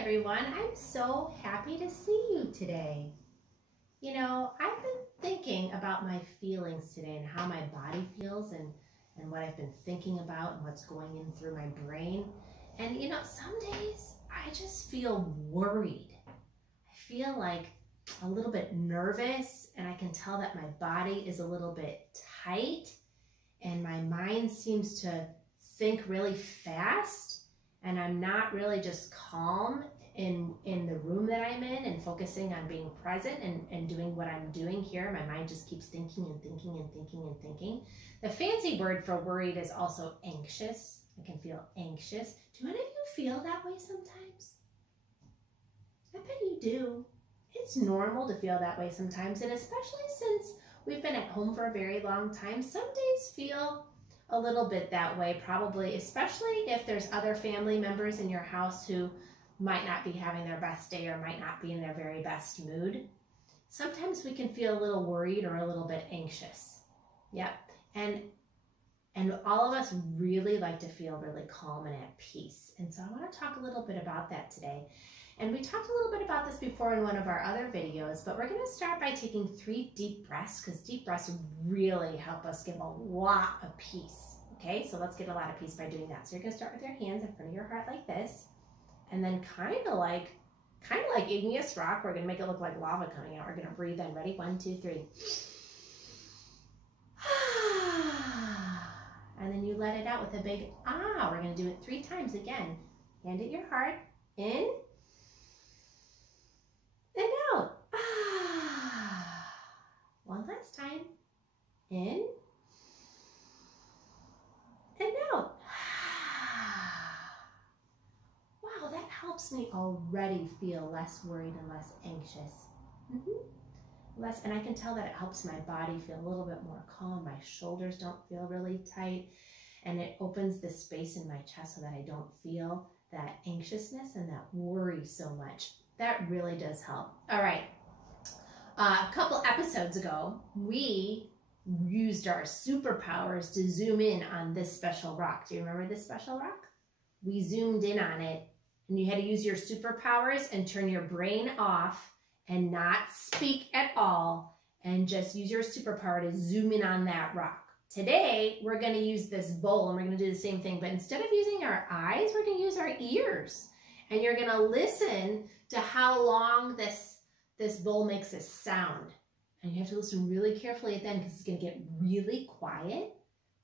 everyone. I'm so happy to see you today. You know, I've been thinking about my feelings today and how my body feels and what I've been thinking about and what's going in through my brain. And you know, some days I just feel worried. I feel like a little bit nervous, and I can tell that my body is a little bit tight and my mind seems to think really fast, and I'm not really just calm in the room that I'm in and focusing on being present and doing what I'm doing here. My mind just keeps thinking and thinking and thinking and thinking. The fancy word for worried is also anxious. I can feel anxious. Do any of you feel that way sometimes? I bet you do. It's normal to feel that way sometimes, and especially since we've been at home for a very long time, some days feel a little bit that way, probably, especially if there's other family members in your house who might not be having their best day or might not be in their very best mood. Sometimes we can feel a little worried or a little bit anxious. Yep. And all of us really like to feel really calm and at peace. And so I want to talk a little bit about that today. And we talked a little bit about this before in one of our other videos, but we're going to start by taking 3 deep breaths, because deep breaths really help us give a lot of peace. Okay, so let's get a lot of peace by doing that. So you're going to start with your hands in front of your heart like this, and then kind of like igneous rock, we're going to make it look like lava coming out. We're going to breathe in. Ready? 1, 2, 3. And then you let it out with a big ah. We're going to do it 3 times again. Hand at your heart. In. And out. Ah. One last time. In. And out. Wow, that helps me already feel less worried and less anxious. And I can tell that it helps my body feel a little bit more calm. My shoulders don't feel really tight, and it opens the space in my chest so that I don't feel that anxiousness and that worry so much. That really does help. All right. A couple episodes ago, we used our superpowers to zoom in on this special rock. Do you remember this special rock? We zoomed in on it, and you had to use your superpowers and turn your brain off and not speak at all, and just use your superpower to zoom in on that rock. Today, we're going to use this bowl, and we're going to do the same thing, but instead of using our eyes, we're going to use our ears. And you're going to listen to how long this bowl makes a sound. And you have to listen really carefully at the end, because it's going to get really quiet,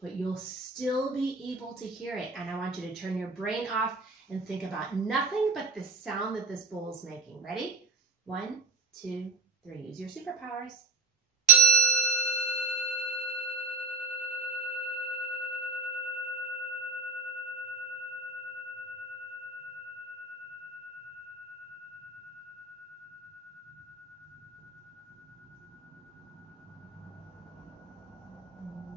but you'll still be able to hear it. And I want you to turn your brain off and think about nothing but the sound that this bowl is making. Ready? 1, 2, 3. Use your superpowers.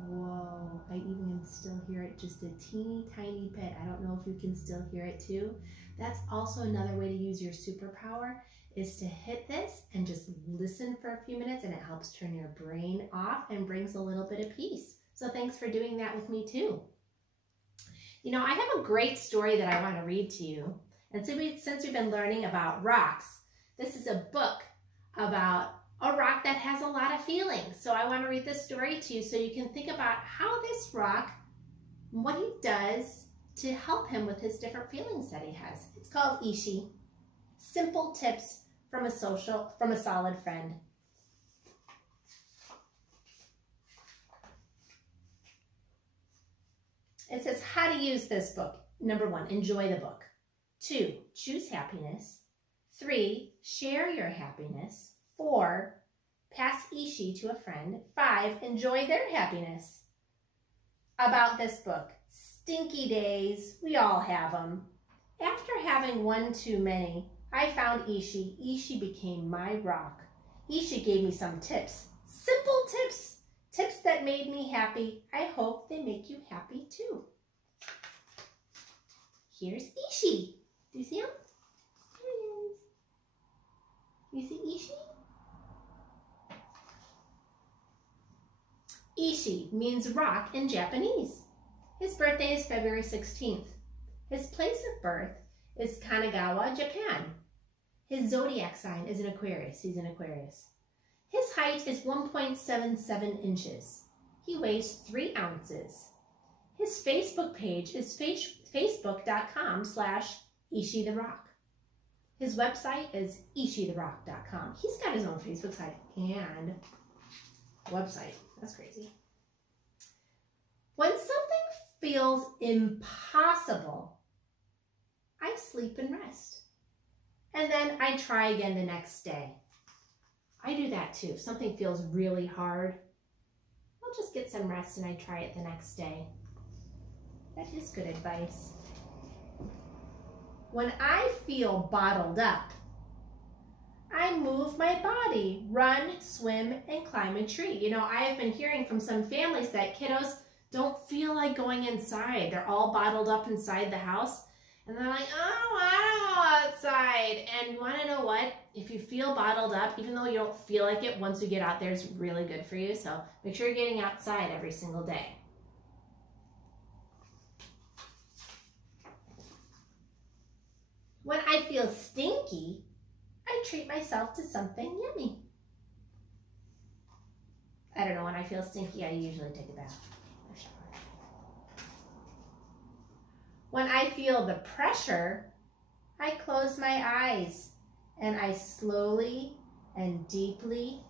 Whoa, I even can still hear it just a teeny tiny bit. I don't know if you can still hear it too. That's also another way to use your superpower, is to hit this and just listen for a few minutes, and it helps turn your brain off and brings a little bit of peace. So thanks for doing that with me too. You know, I have a great story that I want to read to you. And since we've been learning about rocks, this is a book about a rock that has a lot of feelings. So I want to read this story to you so you can think about how this rock, what he does to help him with his different feelings that he has. It's called Ishi. Simple tips from a solid friend. It says how to use this book. Number 1, enjoy the book. 2, choose happiness. 3, share your happiness. 4, pass Ishi to a friend. 5, enjoy their happiness. About this book. Stinky days, we all have them. After having one too many, I found Ishi. Ishi became my rock. Ishi gave me some tips. Simple tips. Tips that made me happy. I hope they make you happy too. Here's Ishi. Do you see him? There he is. You see Ishi? Ishi means rock in Japanese. His birthday is February 16th. His place of birth is Kanagawa, Japan. His zodiac sign is an Aquarius. He's an Aquarius. His height is 1.77 inches. He weighs 3 ounces. His Facebook page is facebook.com/IshiTheRock. His website is ishitherock.com. He's got his own Facebook site and website. That's crazy. When something feels impossible, I sleep and rest. And then I try again the next day. I do that too. If something feels really hard, I'll just get some rest and I try it the next day. That is good advice. When I feel bottled up, I move my body, run, swim, and climb a tree. You know, I have been hearing from some families that kiddos don't feel like going inside. They're all bottled up inside the house. And they're like, oh, I don't go outside. And you want to know what? If you feel bottled up, even though you don't feel like it, once you get out there, it's really good for you. So make sure you're getting outside every single day. When I feel stinky, I treat myself to something yummy. I don't know, when I feel stinky, I usually take a bath or shower. When I feel the pressure, I close my eyes and I slowly and deeply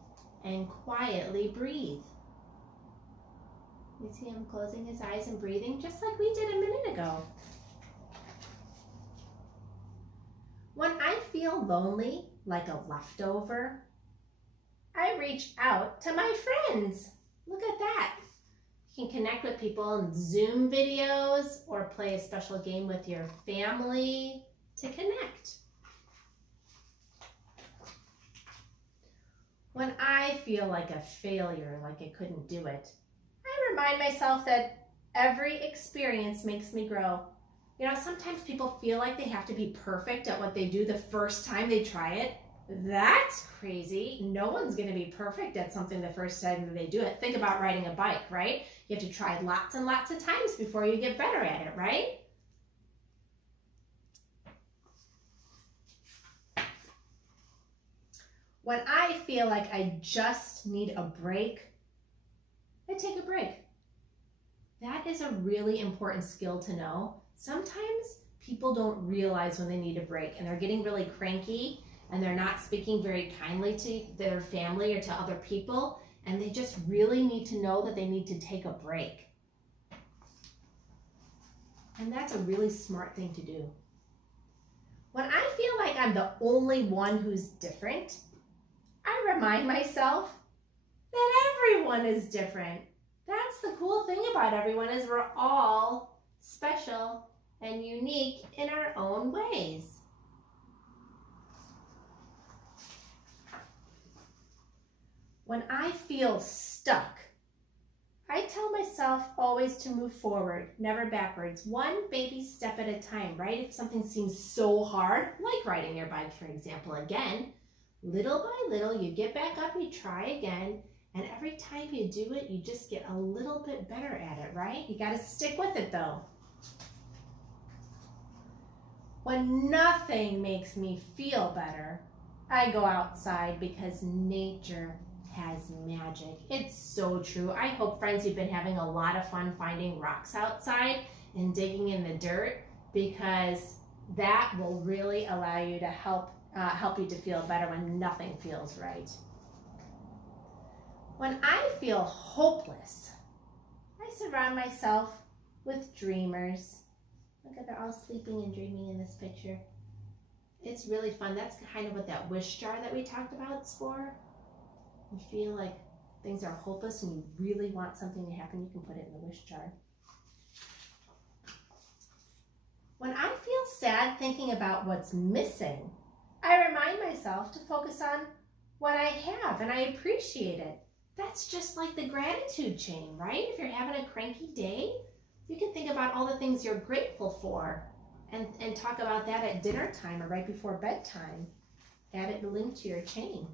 and quietly breathe. You see him closing his eyes and breathing just like we did a minute ago. When I feel lonely, like a leftover, I reach out to my friends. Look at that. You can connect with people in Zoom videos or play a special game with your family to connect. When I feel like a failure, like I couldn't do it, I remind myself that every experience makes me grow. You know, sometimes people feel like they have to be perfect at what they do the first time they try it. That's crazy. No one's going to be perfect at something the first time that they do it. Think about riding a bike, right? You have to try lots and lots of times before you get better at it, right? When I feel like I just need a break, I take a break. That is a really important skill to know. Sometimes people don't realize when they need a break and they're getting really cranky and they're not speaking very kindly to their family or to other people, and they just really need to know that they need to take a break. And that's a really smart thing to do. When I feel like I'm the only one who's different, I remind myself that everyone is different. That's the cool thing about everyone, is we're all special and unique in our own ways. When I feel stuck, I tell myself always to move forward, never backwards. One baby step at a time, right? If something seems so hard, like riding your bike, for example, again, little by little, you get back up, you try again, and every time you do it, you just get a little bit better at it, right? You got to stick with it, though. When nothing makes me feel better, I go outside because nature has magic. It's so true. I hope, friends, you've been having a lot of fun finding rocks outside and digging in the dirt, because that will really allow you to help you to feel better when nothing feels right. When I feel hopeless, I surround myself with dreamers. Look at, they're all sleeping and dreaming in this picture. It's really fun. That's kind of what that wish jar that we talked about is for. You feel like things are hopeless and you really want something to happen, you can put it in the wish jar. When I feel sad thinking about what's missing, I remind myself to focus on what I have and I appreciate it. That's just like the gratitude chain, right? If you're having a cranky day, you can think about all the things you're grateful for and talk about that at dinner time or right before bedtime. Add it linked to your chain.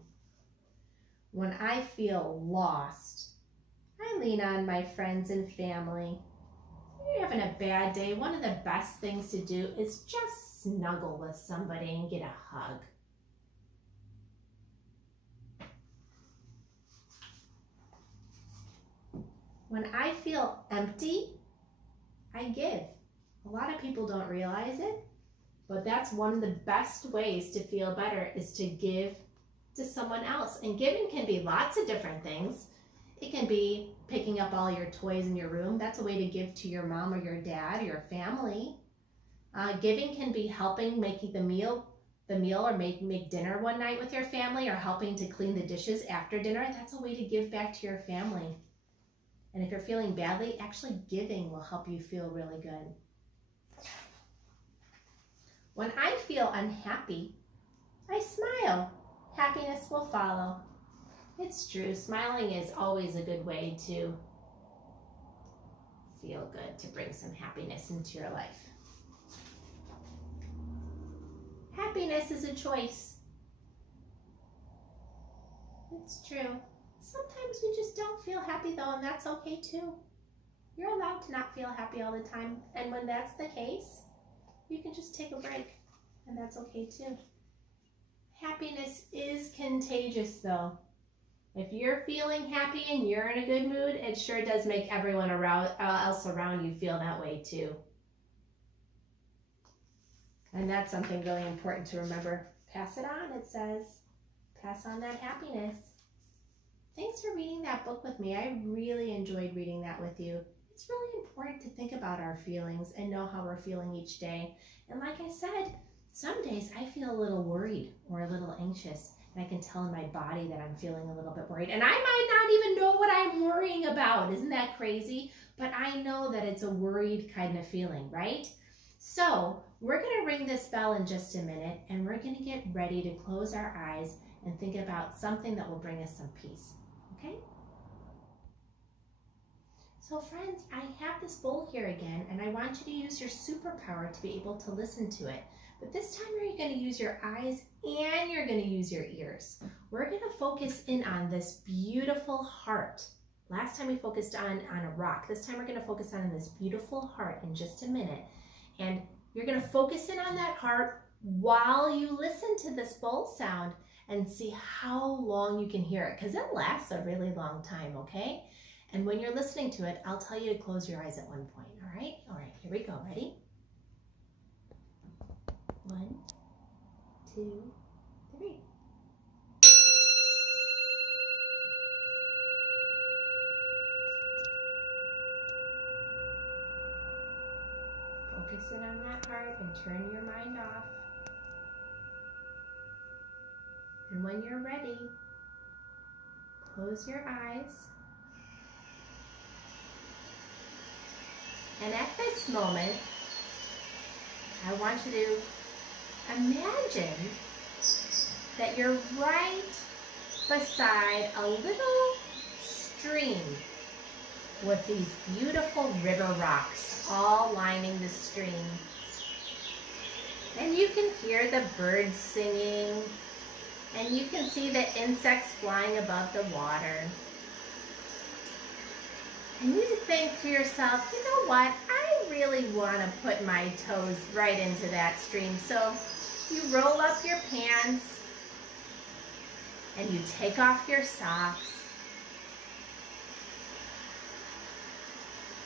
When I feel lost, I lean on my friends and family. When you're having a bad day, one of the best things to do is just snuggle with somebody and get a hug. When I feel empty, I give. A lot of people don't realize it, but that's one of the best ways to feel better, is to give to someone else. And giving can be lots of different things. It can be picking up all your toys in your room. That's a way to give to your mom or your dad or your family. Giving can be helping making the meal or make dinner one night with your family, or helping to clean the dishes after dinner. That's a way to give back to your family. And if you're feeling badly, actually giving will help you feel really good. When I feel unhappy, I smile. Happiness will follow. It's true. Smiling is always a good way to feel good, to bring some happiness into your life. Happiness is a choice. It's true. Sometimes we just don't feel happy though, and that's okay too. You're allowed to not feel happy all the time, and when that's the case, you can just take a break, and that's okay too. Happiness is contagious though. If you're feeling happy and you're in a good mood, it sure does make everyone else around you feel that way too. And that's something really important to remember. Pass it on, it says. Pass on that happiness. Thanks for reading that book with me. I really enjoyed reading that with you. It's really important to think about our feelings and know how we're feeling each day. And like I said, some days I feel a little worried or a little anxious, and I can tell in my body that I'm feeling a little bit worried. And I might not even know what I'm worrying about. Isn't that crazy? But I know that it's a worried kind of feeling, right? So we're going to ring this bell in just a minute, and we're going to get ready to close our eyes and think about something that will bring us some peace. Okay? So friends, I have this bowl here again, and I want you to use your superpower to be able to listen to it. But this time you're going to use your eyes and you're going to use your ears. We're going to focus in on this beautiful heart. Last time we focused on a rock. This time we're going to focus on this beautiful heart in just a minute. And you're going to focus in on that heart while you listen to this bowl sound and see how long you can hear it, because it lasts a really long time, okay? And when you're listening to it, I'll tell you to close your eyes at one point, all right? All right, here we go. Ready? 1, 2, 3. Focus in on that heart and turn your mind off. And when you're ready, close your eyes. And at this moment, I want you to imagine that you're right beside a little stream with these beautiful river rocks all lining the stream. And you can hear the birds singing, and you can see the insects flying above the water. And you think to yourself, you know what, I really want to put my toes right into that stream. So you roll up your pants and you take off your socks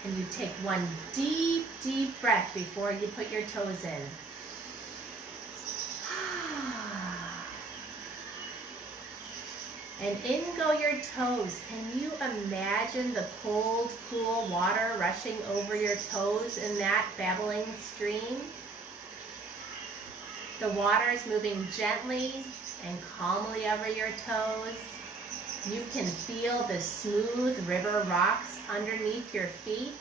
and you take one deep, deep breath before you put your toes in. And in go your toes. Can you imagine the cold, cool water rushing over your toes in that babbling stream? The water is moving gently and calmly over your toes. You can feel the smooth river rocks underneath your feet.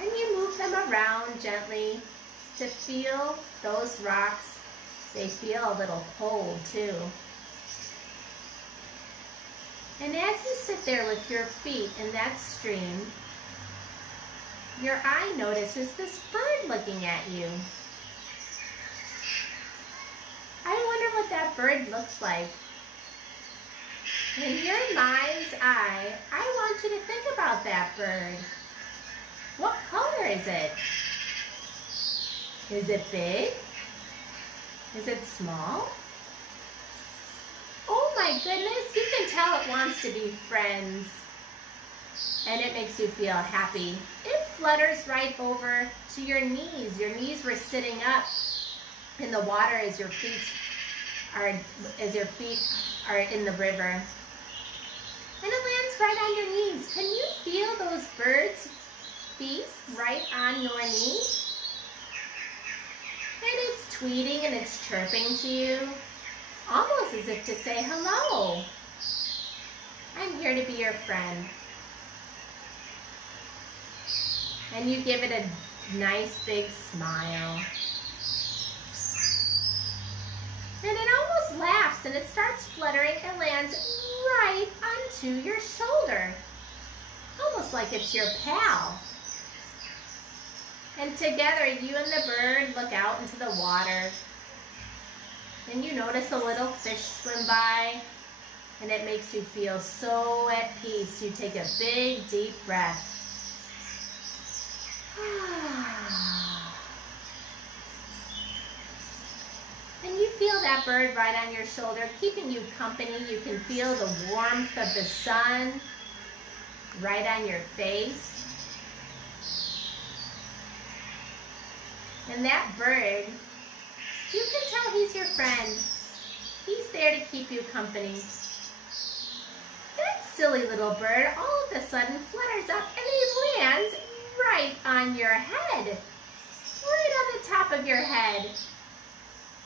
And you move them around gently to feel those rocks. They feel a little cold too. And as you sit there with your feet in that stream, your eye notices this bird looking at you. I wonder what that bird looks like. In your mind's eye, I want you to think about that bird. What color is it? Is it big? Is it small? Oh my goodness, you can tell it wants to be friends. And it makes you feel happy. It flutters right over to your knees. Your knees were sitting up in the water as your feet are in the river. And it lands right on your knees. Can you feel those birds' feet right on your knees? And it's tweeting and it's chirping to you, almost as if to say, hello, I'm here to be your friend. And you give it a nice big smile. And it almost laughs and it starts fluttering and lands right onto your shoulder. Almost like it's your pal. And together, you and the bird look out into the water. And you notice a little fish swim by. And it makes you feel so at peace. You take a big, deep breath. And you feel that bird right on your shoulder, keeping you company. You can feel the warmth of the sun right on your face. And that bird, you can tell he's your friend. He's there to keep you company. That silly little bird all of a sudden flutters up and he lands right on your head. Right on the top of your head.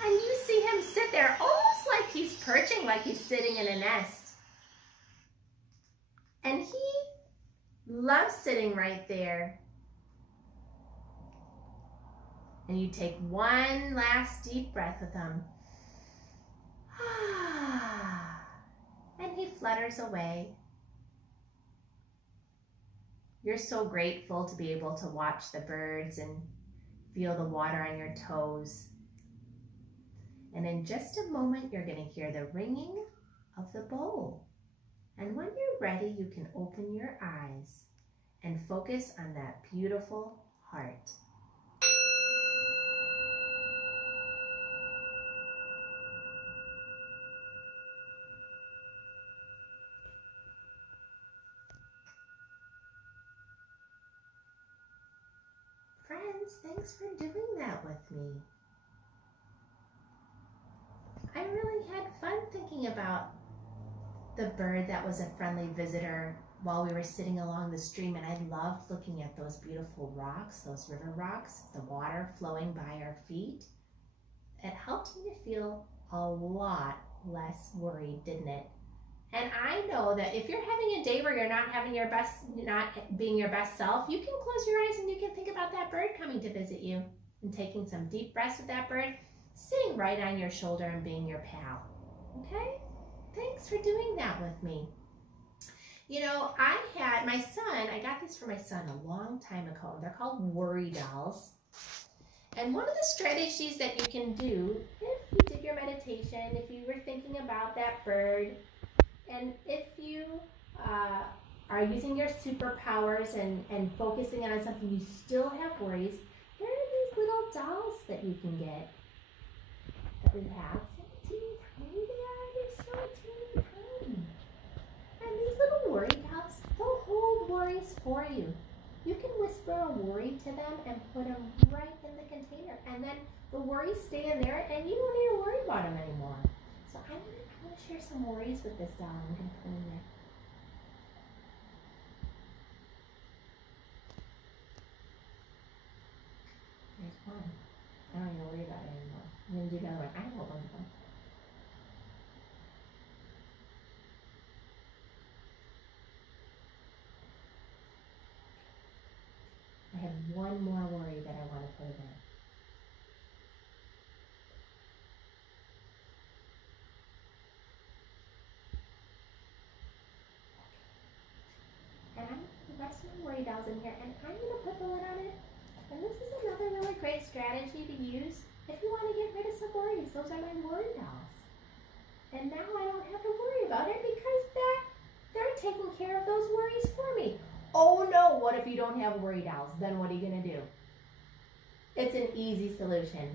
And you see him sit there almost like he's perching, like he's sitting in a nest. And he loves sitting right there. And you take one last deep breath with him. And he flutters away. You're so grateful to be able to watch the birds and feel the water on your toes. And in just a moment, you're going to hear the ringing of the bowl. And when you're ready, you can open your eyes and focus on that beautiful heart. Friends, thanks for doing that with me. I really had fun thinking about the bird that was a friendly visitor while we were sitting along the stream, and I loved looking at those beautiful rocks, those river rocks, the water flowing by our feet. It helped me to feel a lot less worried, didn't it? And I know that if you're having a day where you're not having your best, not being your best self, you can close your eyes and you can think about that bird coming to visit you and taking some deep breaths with that bird, sitting right on your shoulder and being your pal. Okay? Thanks for doing that with me. You know, I had my son, I got these for my son a long time ago. They're called worry dolls. And one of the strategies that you can do, if you did your meditation, if you were thinking about that bird, and if you are using your superpowers and focusing on something, you still have worries, there are these little dolls that you can get that we have. See how teeny tiny they are? They're so teeny tiny. And these little worry dolls, they'll hold worries for you. You can whisper a worry to them and put them right in the container. And then the worries stay in there and you don't need to worry about them anymore. So I'm going to share some worries with this doll. I'm going to put in there. There's one. I don't even worry about it anymore. I'm going to do another one. I hold on to them. I have one more worry that I want to put in there. And I'm going to put the rest of my worry dolls in here, and I'm going to put the lid on it. And this is another really great strategy to use if you want to get rid of some worries. Those are my worry dolls. And now I don't have to worry about it because they're taking care of those worries for me. Oh no, what if you don't have worry dolls? Then what are you going to do? It's an easy solution.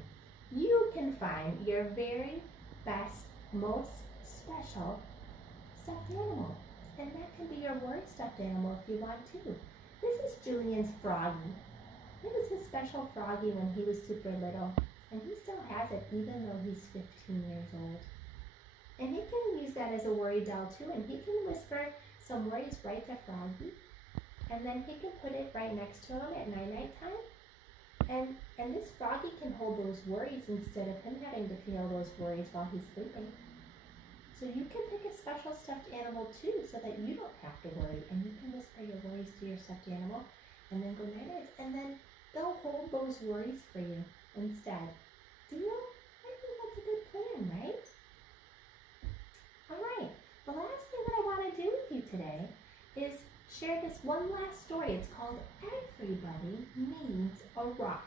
You can find your very best, most special stuffed animal. And that can be your worry stuffed animal if you want to. This is Julian's Froggy. It was his special Froggy when he was super little, and he still has it even though he's 15 years old. And he can use that as a worry doll too, and he can whisper some worries right to Froggy, and then he can put it right next to him at night time. And this Froggy can hold those worries instead of him having to feel those worries while he's sleeping. So you can pick a special stuffed animal too, so that you don't have to worry, and you can whisper your worries to your stuffed animal, and then go night-nights, and then they'll hold those worries for you instead. Deal? I think that's a good plan, right? All right. The last thing that I want to do with you today is share this one last story. It's called Everybody Needs a Rock.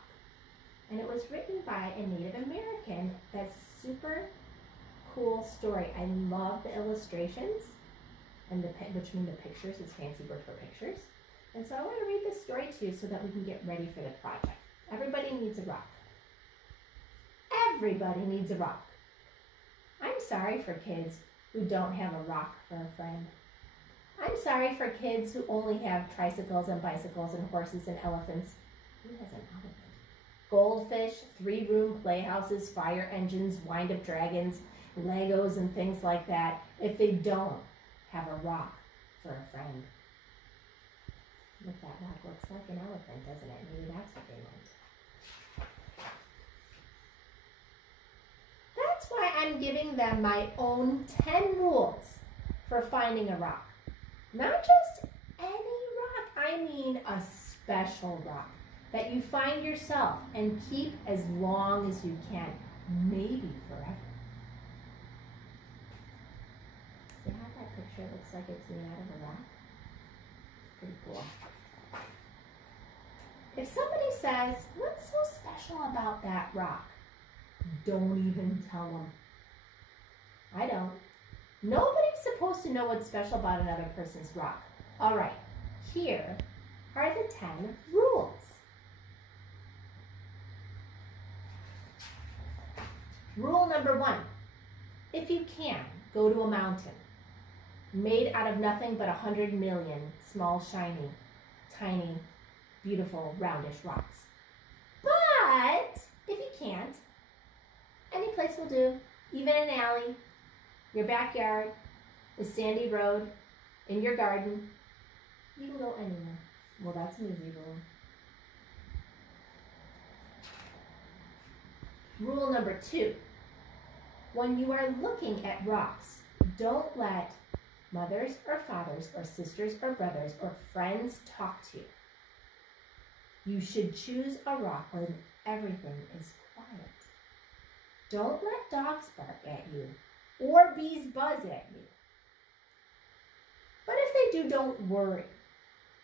And it was written by a Native American. That's super cool story. I love the illustrations, and which mean the pictures. It's fancy word for pictures. And so I want to read this story to you so that we can get ready for the project. Everybody needs a rock. Everybody needs a rock. I'm sorry for kids who don't have a rock for a friend. I'm sorry for kids who only have tricycles and bicycles and horses and elephants. Who has an elephant? Goldfish, 3-room playhouses, fire engines, wind-up dragons, Legos, and things like that, if they don't have a rock for a friend. What that rock looks like an elephant, doesn't it? Maybe that's what they meant. That's why I'm giving them my own 10 rules for finding a rock. Not just any rock, I mean a special rock that you find yourself and keep as long as you can, maybe forever. See how that picture looks like it's made out of a rock? Pretty cool. If somebody says, what's so special about that rock? Don't even tell them. I don't. Nobody's supposed to know what's special about another person's rock. All right, here are the 10 rules. Rule number 1, if you can, go to a mountain made out of nothing but 100 million small, shiny, tiny, beautiful, roundish rocks. But if you can't, any place will do, even an alley, your backyard, a sandy road, in your garden, you can go anywhere. Well, that's an easy rule. Rule number 2, when you are looking at rocks, don't let mothers or fathers or sisters or brothers or friends talk to you. You should choose a rock when everything is quiet. Don't let dogs bark at you or bees buzz at you. But if they do, don't worry.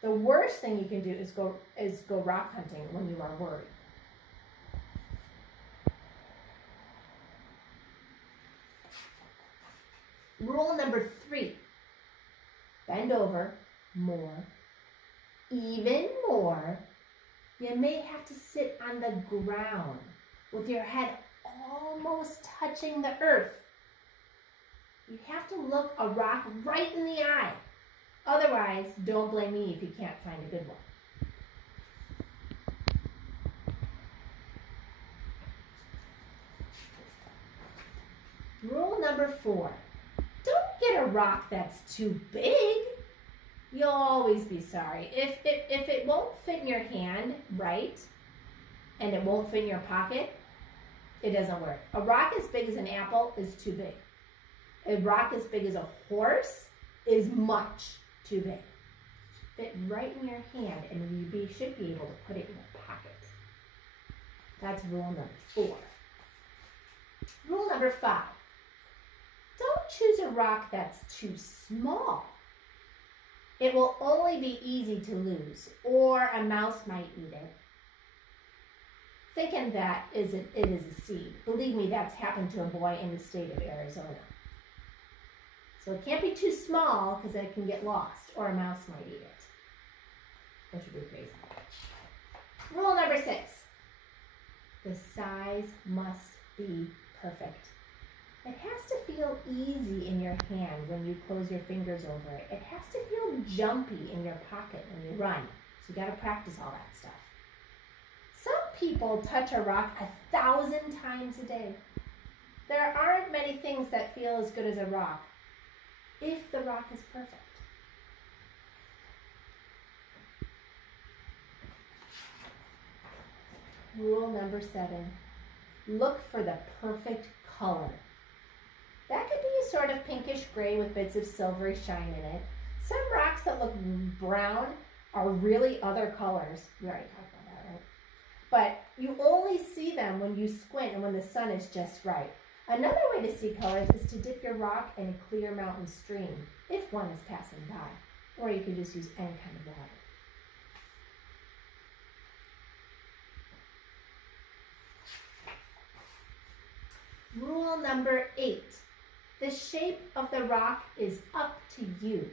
The worst thing you can do is go rock hunting when you are worried. Rule number 3, bend over more, even more. You may have to sit on the ground with your head almost touching the earth. You have to look a rock right in the eye. Otherwise, don't blame me if you can't find a good one. Rule number 4, don't get a rock that's too big. You'll always be sorry. If it won't fit in your hand right, and it won't fit in your pocket, it doesn't work. A rock as big as an apple is too big. A rock as big as a horse is much too big. Fit right in your hand, and you should be able to put it in your pocket. That's rule number 4. Rule number 5, don't choose a rock that's too small. It will only be easy to lose, or a mouse might eat it. Thinking that it is a seed. Believe me, that's happened to a boy in the state of Arizona. So it can't be too small because it can get lost, or a mouse might eat it. Which would be crazy. Rule number 6, The size must be perfect. It has to feel easy in your hand when you close your fingers over it. It has to feel jumpy in your pocket when you run. So you gotta practice all that stuff. Some people touch a rock 1,000 times a day. There aren't many things that feel as good as a rock if the rock is perfect. Rule number 7, look for the perfect color. That could be a sort of pinkish gray with bits of silvery shine in it. Some rocks that look brown are really other colors. We already talked about that, right? But you only see them when you squint and when the sun is just right. Another way to see colors is to dip your rock in a clear mountain stream, if one is passing by. Or you could just use any kind of water. Rule number 8, the shape of the rock is up to you.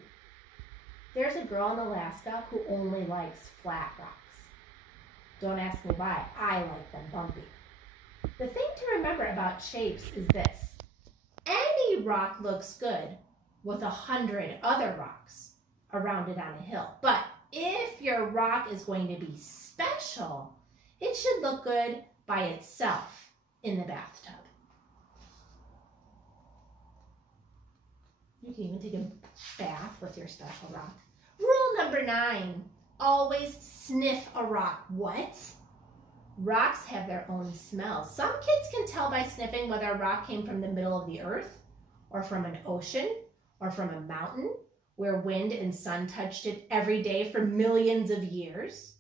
There's a girl in Alaska who only likes flat rocks. Don't ask me why, I like them bumpy. The thing to remember about shapes is this. Any rock looks good with 100 other rocks around it on a hill. But if your rock is going to be special, it should look good by itself in the bathtub. You can even take a bath with your special rock. Rule number 9, always sniff a rock. What? Rocks have their own smell. Some kids can tell by sniffing whether a rock came from the middle of the earth, or from an ocean, or from a mountain where wind and sun touched it every day for millions of years.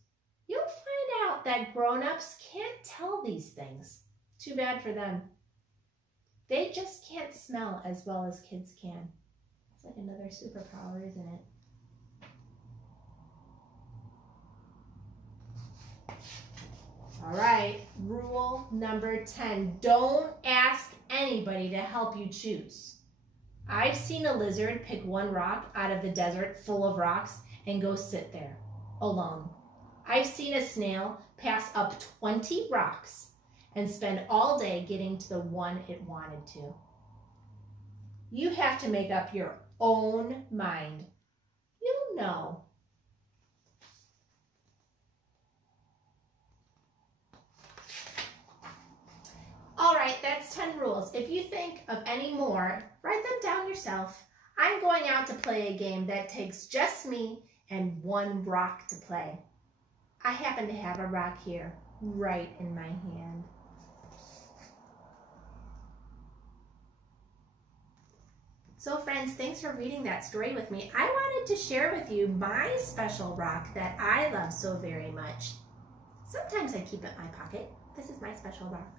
You'll find out that grown-ups can't tell these things. Too bad for them. They just can't smell as well as kids can. It's like another superpower, isn't it? All right, rule number 10, don't ask anybody to help you choose. I've seen a lizard pick one rock out of the desert full of rocks and go sit there alone. I've seen a snail pass up 20 rocks and spend all day getting to the one it wanted to. You have to make up your own mind. You'll know. All right, that's 10 rules. If you think of any more, write them down yourself. I'm going out to play a game that takes just me and one rock to play. I happen to have a rock here, right in my hand. So friends, thanks for reading that story with me. I wanted to share with you my special rock that I love so very much. Sometimes I keep it in my pocket. This is my special rock.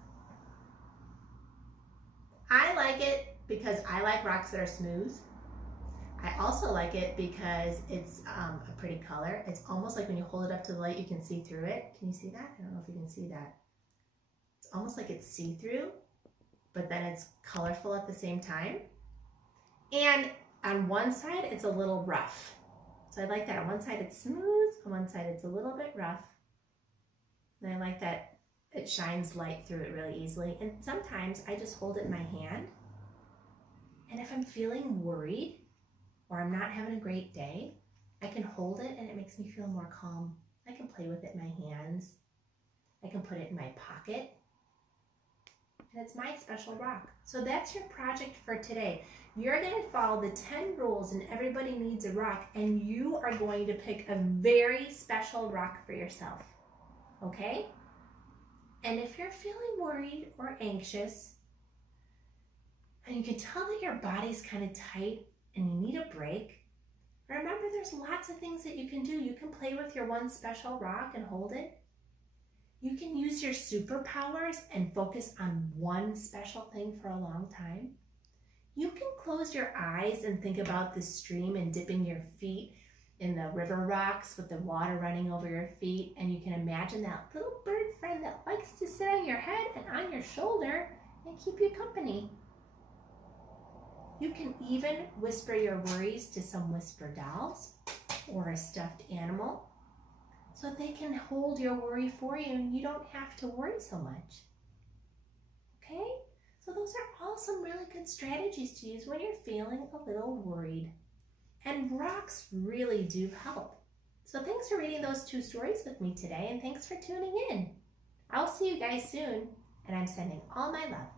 I like it because I like rocks that are smooth. I also like it because it's a pretty color. It's almost like when you hold it up to the light, you can see through it. Can you see that? I don't know if you can see that. It's almost like it's see-through, but then it's colorful at the same time. And on one side, it's a little rough. So I like that. On one side, it's smooth. On one side, it's a little bit rough. And I like that it shines light through it really easily. And sometimes I just hold it in my hand. And if I'm feeling worried or I'm not having a great day, I can hold it and it makes me feel more calm. I can play with it in my hands. I can put it in my pocket. And it's my special rock. So that's your project for today. You're going to follow the 10 rules and everybody needs a rock, and you are going to pick a very special rock for yourself. Okay? And if you're feeling worried or anxious, and you can tell that your body's kind of tight and you need a break, remember there's lots of things that you can do. You can play with your one special rock and hold it. You can use your superpowers and focus on one special thing for a long time. You can close your eyes and think about the stream and dipping your feet in the river rocks with the water running over your feet, and you can imagine that little bird friend that likes to sit on your head and on your shoulder and keep you company. You can even whisper your worries to some whisper dolls or a stuffed animal. so they can hold your worry for you and you don't have to worry so much. Okay? So those are all some really good strategies to use when you're feeling a little worried. And rocks really do help. So thanks for reading those 2 stories with me today, and thanks for tuning in. I'll see you guys soon, and I'm sending all my love.